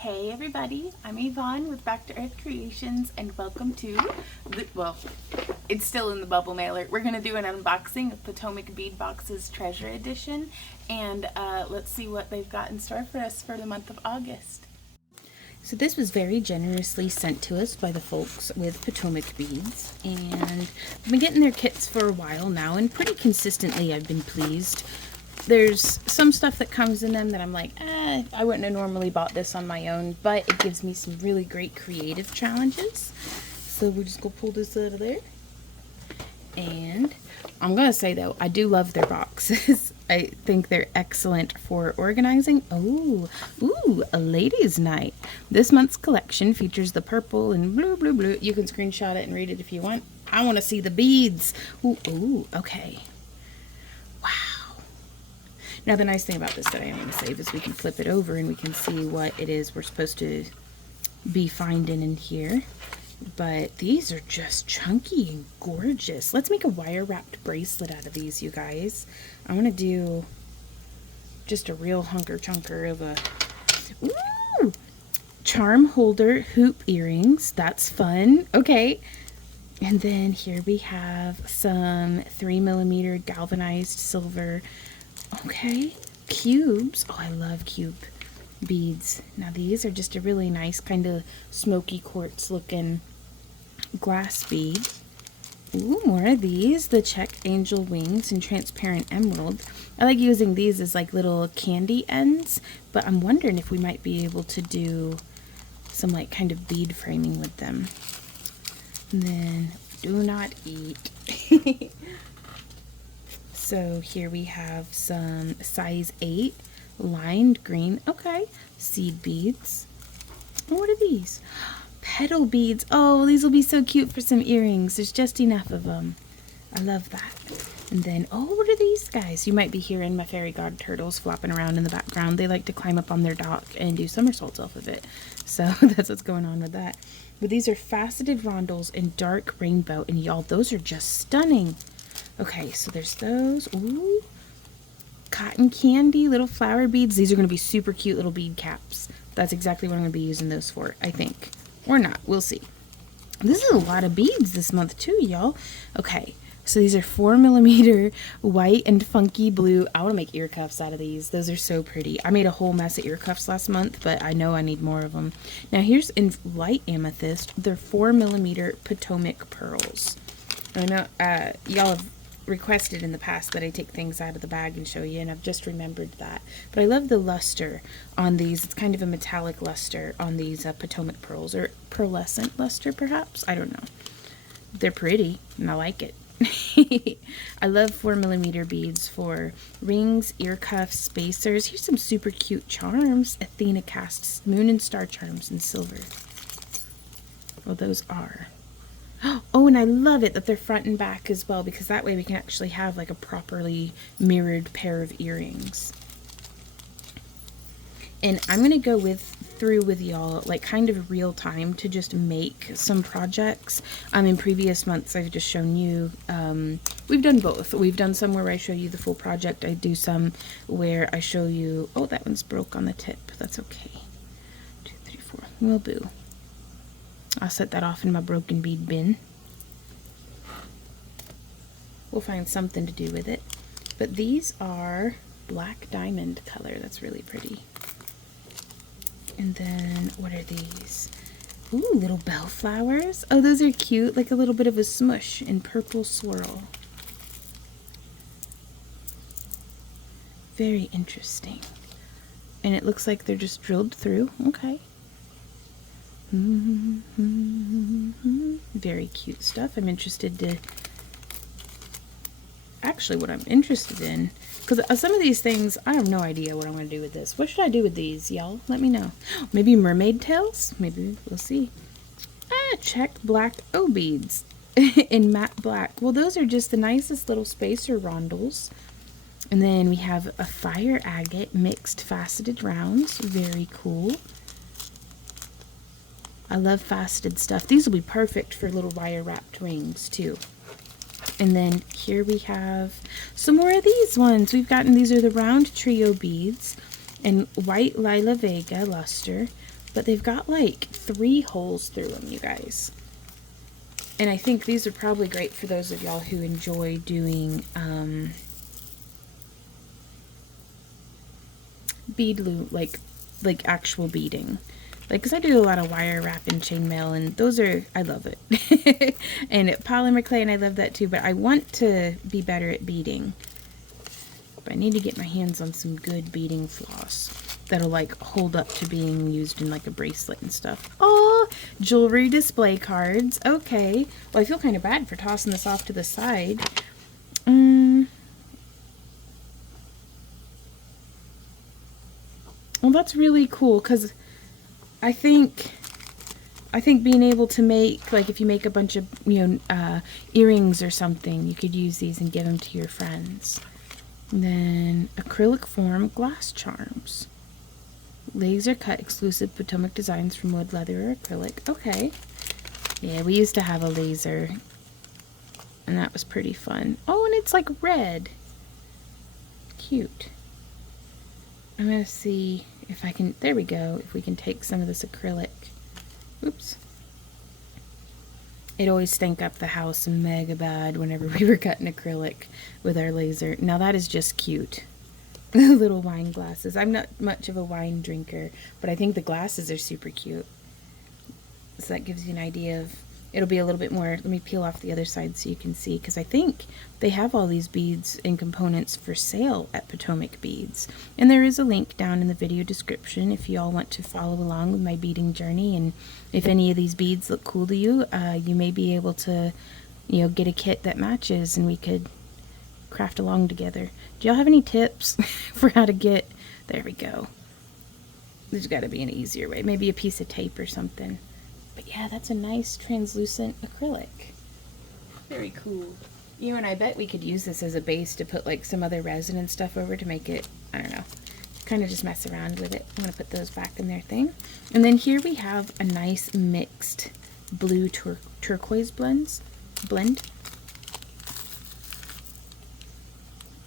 Hey everybody, I'm Yvonne with Back to Earth Creations and welcome to, it's still in the bubble mailer. We're going to do an unboxing of Potomac Bead Box's Treasure Edition and let's see what they've got in store for us for the month of August. So this was very generously sent to us by the folks with Potomac Beads, and I've been getting their kits for a while now, and pretty consistently I've been pleased. There's some stuff that comes in them that I'm like, I wouldn't have normally bought this on my own, but it gives me some really great creative challenges. So we're just gonna pull this out of there. And I'm gonna say though, I do love their boxes. I think they're excellent for organizing. Ooh, a ladies' night. This month's collection features the purple and blue. You can screenshot it and read it if you want. I want to see the beads. Ooh, okay. Wow. Now the nice thing about this that I am going to save is we can flip it over and we can see what it is we're supposed to be finding in here. But these are just chunky and gorgeous. Let's make a wire wrapped bracelet out of these, you guys. I want to do just a real hunker-chunker of a charm holder hoop earrings. That's fun. Okay. And then here we have some 3mm galvanized silver. Okay. Cubes. Oh, I love cube beads. Now these are just a really nice kind of smoky quartz looking glass bead. Ooh, more of these. The check angel wings and transparent emerald. I like using these as like little candy ends, but I'm wondering if we might be able to do some like kind of bead framing with them. And then do not eat. So here we have some size 8 lined green. Okay, seed beads. Oh, what are these? Petal beads. Oh, these will be so cute for some earrings. There's just enough of them. I love that. And then, oh, what are these guys? You might be hearing my fairy god turtles flopping around in the background. They like to climb up on their dock and do somersaults off of it. So that's what's going on with that. But these are faceted rondels in dark rainbow. And y'all, those are just stunning. Okay, so there's those. Ooh. Cotton candy, little flower beads. These are going to be super cute little bead caps. That's exactly what I'm going to be using those for, I think. Or not. We'll see. This is a lot of beads this month too, y'all. Okay, so these are 4mm white and funky blue. I want to make ear cuffs out of these. Those are so pretty. I made a whole mess of ear cuffs last month, but I know I need more of them. Now here's in light amethyst. They're 4mm Potomac pearls. I know y'all have requested in the past that I take things out of the bag and show you, and I've just remembered that. But I love the luster on these. It's kind of a metallic luster on these Potomac pearls, or pearlescent luster perhaps. I don't know. They're pretty and I like it. I love 4mm beads for rings, ear cuffs, spacers. Here's some super cute charms. Athena casts moon and star charms in silver. Well, those are. Oh, and I love it that they're front and back as well, because that way we can actually have like a properly mirrored pair of earrings. And I'm going to go through with y'all like kind of real time to just make some projects. In previous months I've just shown you, we've done both. We've done some where I show you the full project. I do some where I show you, oh, that one's broke on the tip. That's okay. 2, 3, 4. Well, boo. I'll set that off in my broken bead bin. We'll find something to do with it. But these are black diamond color. That's really pretty. And then, what are these? Ooh, little bellflowers. Oh, those are cute. Like a little bit of a smush in purple swirl. Very interesting. And it looks like they're just drilled through. Okay. Very cute stuff. I'm interested to, actually what I'm interested in, because some of these things I have no idea what I'm going to do with this. What should I do with these, y'all? Let me know. Maybe mermaid tails? Maybe. We'll see. Check black O beads in matte black. Well, those are just the nicest little spacer rondels. And then we have a fire agate mixed faceted rounds. Very cool. I love faceted stuff. These will be perfect for little wire wrapped rings too. And then here we have some more of these ones. We've gotten, these are the round trio beads and white Lila Vega luster. but they've got like 3 holes through them, you guys. And I think these are probably great for those of y'all who enjoy doing bead loop, like actual beading. Like, because I do a lot of wire wrap and chainmail, and those are, I love it. And polymer clay, and I love that too, but I want to be better at beading. But I need to get my hands on some good beading floss that'll like hold up to being used in like a bracelet and stuff. Oh, jewelry display cards. Okay. Well, I feel kind of bad for tossing this off to the side. Well, that's really cool, because I think being able to make, like, if you make a bunch of, earrings or something, you could use these and give them to your friends. And then acrylic form glass charms. Laser cut exclusive Potomac designs from wood, leather, or acrylic. Okay. Yeah, we used to have a laser, and that was pretty fun. Oh, and it's like red. Cute. I'm going to see if I can, there we go, if we can take some of this acrylic. Oops. It always stank up the house mega bad whenever we were cutting acrylic with our laser. Now that is just cute. Little wine glasses. I'm not much of a wine drinker, but I think the glasses are super cute. So that gives you an idea of, it'll be a little bit more, let me peel off the other side so you can see, because I think they have all these beads and components for sale at Potomac Beads. And there is a link down in the video description if you all want to follow along with my beading journey, and if any of these beads look cool to you, you may be able to, get a kit that matches and we could craft along together. Do y'all have any tips for how to get, there we go. There's got to be an easier way, maybe a piece of tape or something. But yeah, that's a nice translucent acrylic. Very cool. And I bet we could use this as a base to put like some other resin and stuff over to make it, I don't know, kind of just mess around with it. I'm going to put those back in their thing. And then here we have a nice mixed blue turquoise blend.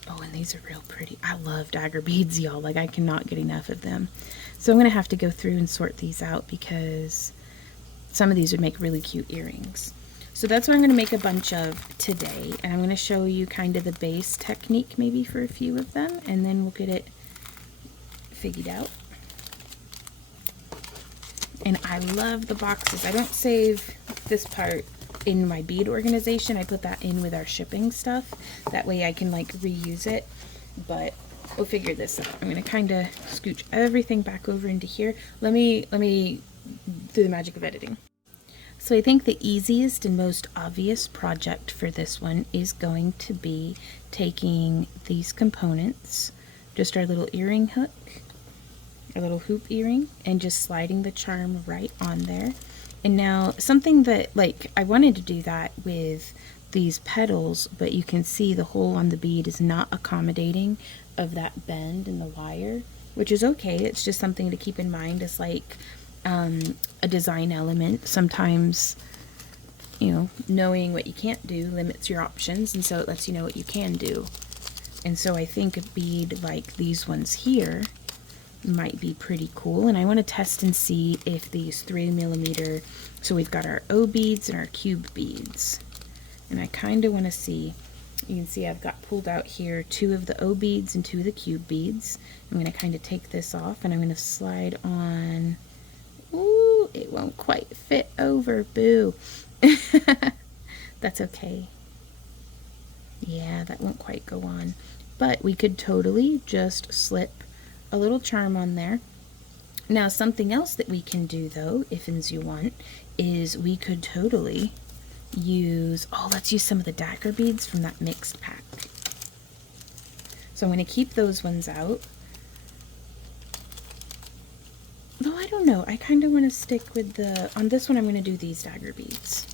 Oh, and these are real pretty. I love dagger beads, y'all. Like, I cannot get enough of them. So I'm going to have to go through and sort these out, because some of these would make really cute earrings. So that's what I'm going to make a bunch of today. And I'm going to show you kind of the base technique maybe for a few of them. And then we'll get it figured out. And I love the boxes. I don't save this part in my bead organization. I put that in with our shipping stuff. That way I can like reuse it. But we'll figure this out. I'm going to kind of scooch everything back over into here. Let me do the magic of editing. So I think the easiest and most obvious project for this one is going to be taking these components, just our little earring hook, our little hoop earring, and just sliding the charm right on there. And now something that, like, I wanted to do that with these petals, but you can see the hole on the bead is not accommodating of that bend in the wire, which is okay. It's just something to keep in mind as like a design element. Sometimes, knowing what you can't do limits your options, and so it lets you know what you can do. And so I think a bead like these ones here might be pretty cool, and I want to test and see if these 3mm, so we've got our O beads and our cube beads, and I kind of want to see, you can see I've got pulled out here 2 of the O beads and 2 of the cube beads. I'm going to kind of take this off, and I'm going to slide on. Ooh, it won't quite fit over, boo. That's okay. Yeah, that won't quite go on, but we could totally just slip a little charm on there. Now, something else that we can do though, if you want, is we could totally use, let's use some of the dagger beads from that mixed pack. So I'm going to keep those ones out. Though I don't know, I kind of want to stick with on this one I'm going to do these dagger beads.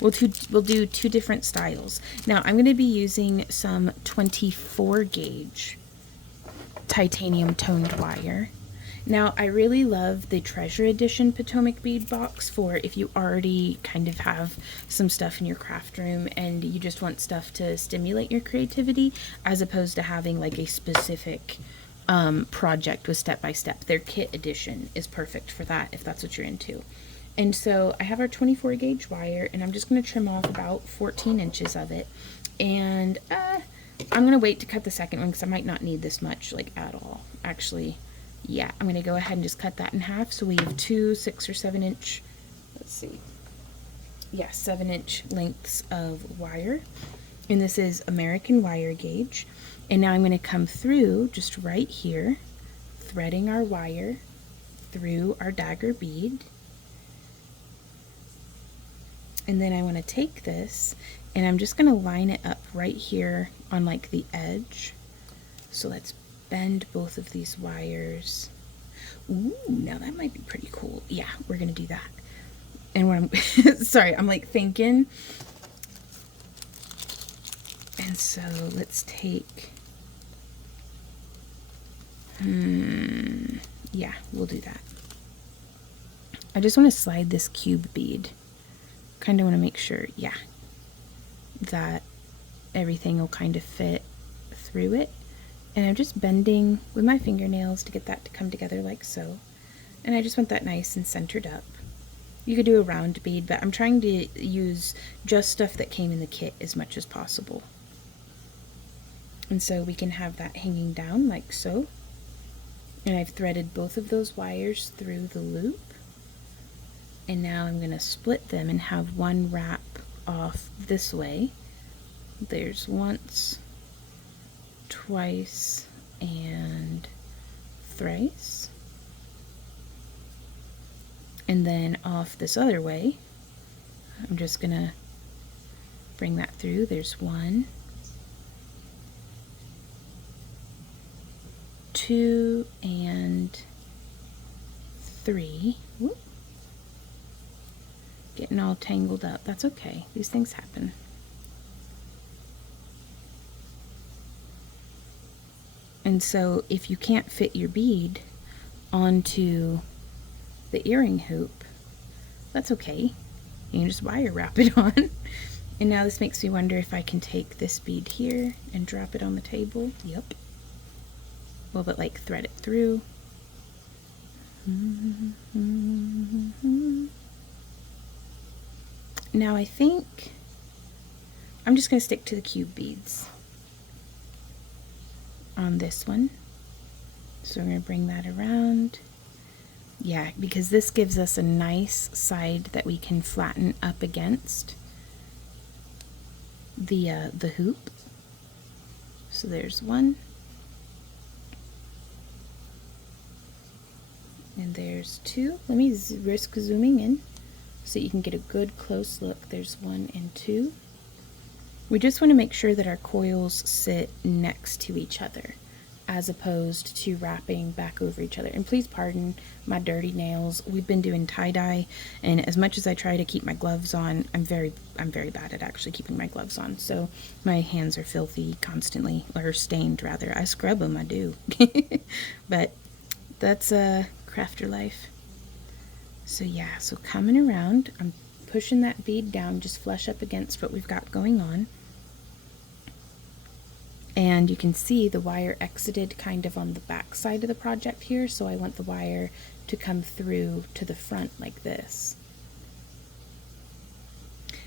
We'll do 2 different styles. Now I'm going to be using some 24 gauge titanium toned wire. Now I really love the Treasure Edition Potomac bead box for if you already kind of have some stuff in your craft room and you just want stuff to stimulate your creativity, as opposed to having like a specific project with step by step. Their kit edition is perfect for that if that's what you're into. And so I have our 24 gauge wire, and I'm just going to trim off about 14 inches of it. And I'm going to wait to cut the second one because I might not need this much, like, at all. Actually, yeah, I'm going to go ahead and just cut that in half. So we have two 6 or 7 inch, let's see, yeah, 7-inch lengths of wire. And this is American wire gauge. And now I'm going to come through just right here, threading our wire through our dagger bead. And then I want to take this and I'm just going to line it up right here on like the edge. So let's bend both of these wires. Ooh, now that might be pretty cool. Yeah, we're going to do that. And when I'm, sorry, I'm like thinking. And so let's take, yeah, we'll do that. I just want to slide this cube bead. Kind of want to make sure, yeah, that everything will kind of fit through it. And I'm just bending with my fingernails to get that to come together like so. And I just want that nice and centered up. You could do a round bead, but I'm trying to use just stuff that came in the kit as much as possible. And so we can have that hanging down like so. And I've threaded both of those wires through the loop. And now I'm going to split them and have one wrap off this way. There's once, twice, and thrice. And then off this other way, I'm just going to bring that through. There's 1, 2, and 3. Whoop. Getting all tangled up. That's okay. These things happen. And so if you can't fit your bead onto the earring hoop, that's okay. You can just wire wrap it on. And now this makes me wonder if I can take this bead here and drop it on the table. Yep. Well, but like thread it through. Now I think I'm just going to stick to the cube beads on this one. So we're going to bring that around. Yeah, because this gives us a nice side that we can flatten up against the hoop. So there's 1. And there's 2. Let me risk zooming in so you can get a good close look. There's 1 and 2. We just want to make sure that our coils sit next to each other as opposed to wrapping back over each other. And please pardon my dirty nails. We've been doing tie-dye, and as much as I try to keep my gloves on, I'm very bad at actually keeping my gloves on. So my hands are filthy constantly, or stained rather. I scrub them, I do. But that's crafter life. So yeah, so coming around, I'm pushing that bead down just flush up against what we've got going on. And you can see the wire exited kind of on the back side of the project here, so I want the wire to come through to the front like this.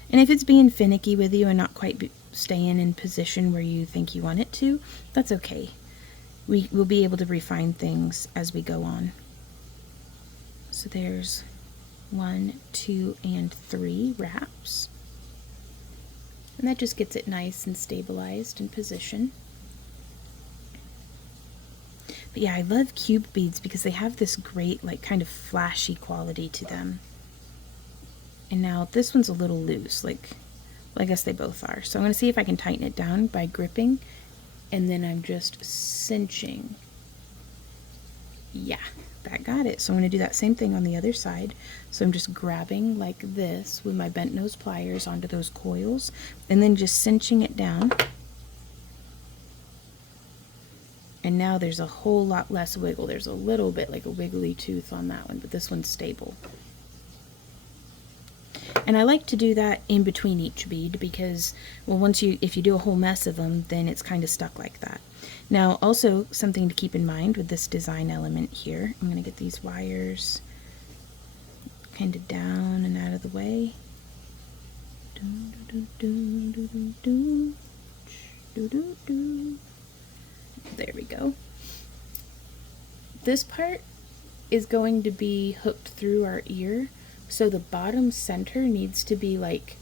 And if it's being finicky with you and not quite staying in position where you think you want it to, that's okay. We will be able to refine things as we go on. So there's 1, 2, and 3 wraps. And that just gets it nice and stabilized in position. But yeah, I love cube beads because they have this great, like, kind of flashy quality to them. And now this one's a little loose, like, well, I guess they both are. So I'm going to see if I can tighten it down by gripping, and then I'm just cinching. Yeah, that got it. So I'm going to do that same thing on the other side. So I'm just grabbing like this with my bent nose pliers onto those coils, and then just cinching it down. And now there's a whole lot less wiggle. There's a little bit like a wiggly tooth on that one, but this one's stable. And I like to do that in between each bead because, well, if you do a whole mess of them, then it's kind of stuck like that. Now, also something to keep in mind with this design element here, I'm going to get these wires kind of down and out of the way. There we go. This part is going to be hooked through our ear, so the bottom center needs to be like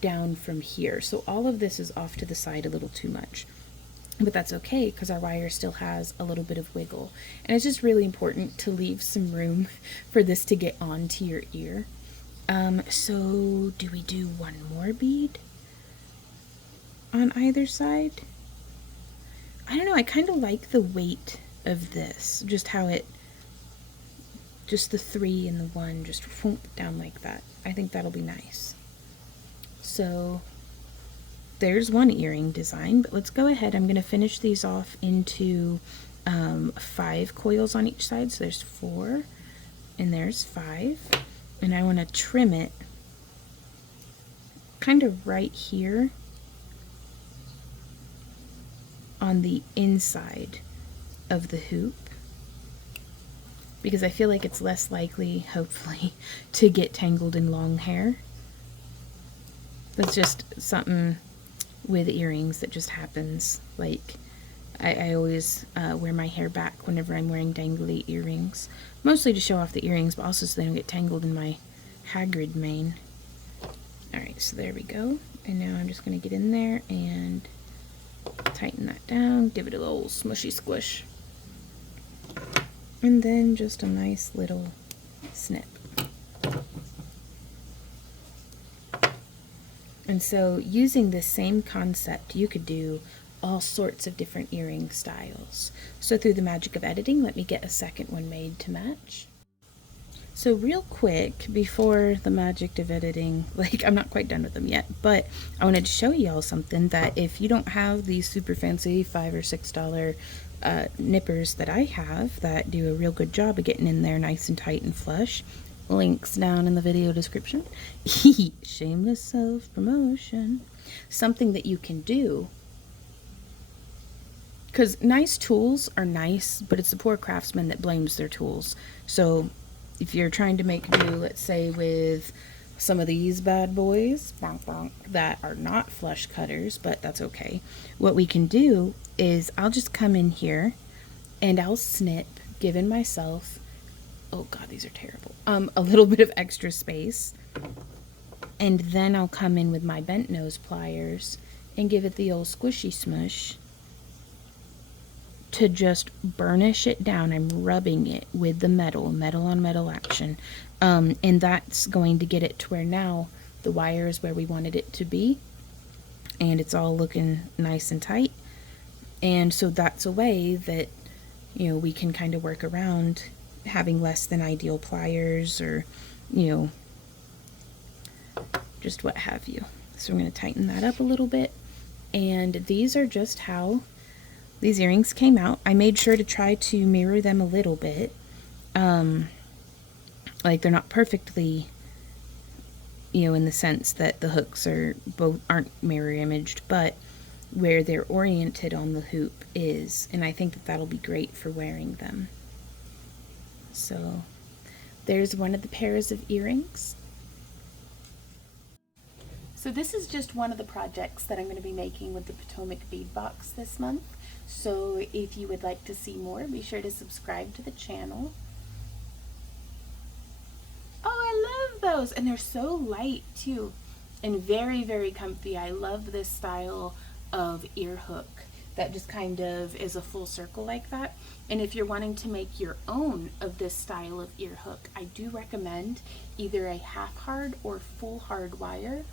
down from here. So all of this is off to the side a little too much. But that's okay because our wire still has a little bit of wiggle. And it's just really important to leave some room for this to get onto your ear. So do we do one more bead on either side? I don't know, I kind of like the weight of this, just how it, just the 3 and the 1 just down like that. I think that'll be nice. So there's one earring design, but let's go ahead. I'm going to finish these off into 5 coils on each side. So there's 4 and there's 5. And I want to trim it kind of right here on the inside of the hoop, because I feel like it's less likely, hopefully, to get tangled in long hair. That's just something with earrings that just happens. Like, I always wear my hair back whenever I'm wearing dangly earrings. Mostly to show off the earrings, but also so they don't get tangled in my Hagrid mane. Alright, so there we go. And now I'm just going to get in there and tighten that down, give it a little smushy squish. And then just a nice little snip. And so using this same concept, you could do all sorts of different earring styles. So through the magic of editing, let me get a second one made to match. So real quick, before the magic of editing, like I'm not quite done with them yet, but I wanted to show y'all something that if you don't have these super fancy $5 or $6 nippers that I have that do a real good job of getting in there nice and tight and flush, links down in the video description. Shameless self-promotion. Something that you can do, because nice tools are nice, but it's the poor craftsman that blames their tools. So if you're trying to make do, let's say, with some of these bad boys that are not flush cutters, but that's okay. What we can do is I'll just come in here and I'll snip, giving myself, oh god, these are terrible, a little bit of extra space, and then I'll come in with my bent nose pliers and give it the old squishy smush to just burnish it down. I'm rubbing it with the metal on metal action, and that's going to get it to where now the wire is where we wanted it to be, and it's all looking nice and tight. And so that's a way that, you know, we can kind of work around having less than ideal pliers, or, you know, just what have you. So I'm going to tighten that up a little bit, and these are just how these earrings came out. I made sure to try to mirror them a little bit. Like, they're not perfectly, you know, in the sense that the hooks aren't mirror imaged, but where they're oriented on the hoop is, and I think that that'll be great for wearing them. So there's one of the pairs of earrings. So this is just one of the projects that I'm going to be making with the Potomac Bead Box this month. So if you would like to see more, be sure to subscribe to the channel. Oh, I love those! And they're so light too, and very, very comfy. I love this style of ear hook that just kind of is a full circle like that. And if you're wanting to make your own of this style of ear hook, I do recommend either a half hard or full hard wire.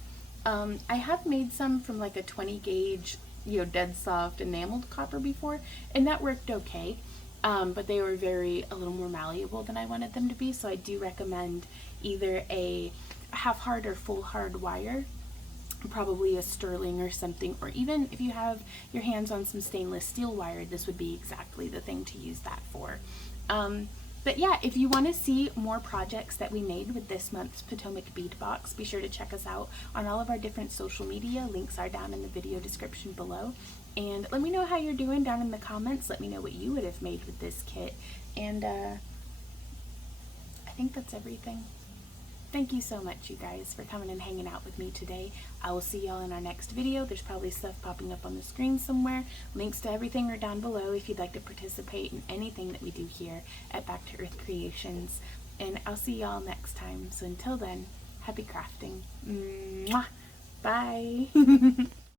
I have made some from like a 20 gauge, you know, dead soft enameled copper before, and that worked okay. But they were a little more malleable than I wanted them to be, so I do recommend either a half hard or full hard wire, probably a sterling or something, or even if you have your hands on some stainless steel wire, this would be exactly the thing to use that for. But yeah, if you want to see more projects that we made with this month's Potomac Bead Box, be sure to check us out on all of our different social media. Links are down in the video description below. And let me know how you're doing down in the comments. Let me know what you would have made with this kit. And I think that's everything. Thank you so much, you guys, for coming and hanging out with me today. I will see y'all in our next video. There's probably stuff popping up on the screen somewhere. Links to everything are down below if you'd like to participate in anything that we do here at Back to Earth Creations. And I'll see y'all next time. So until then, happy crafting. Mwah! Bye!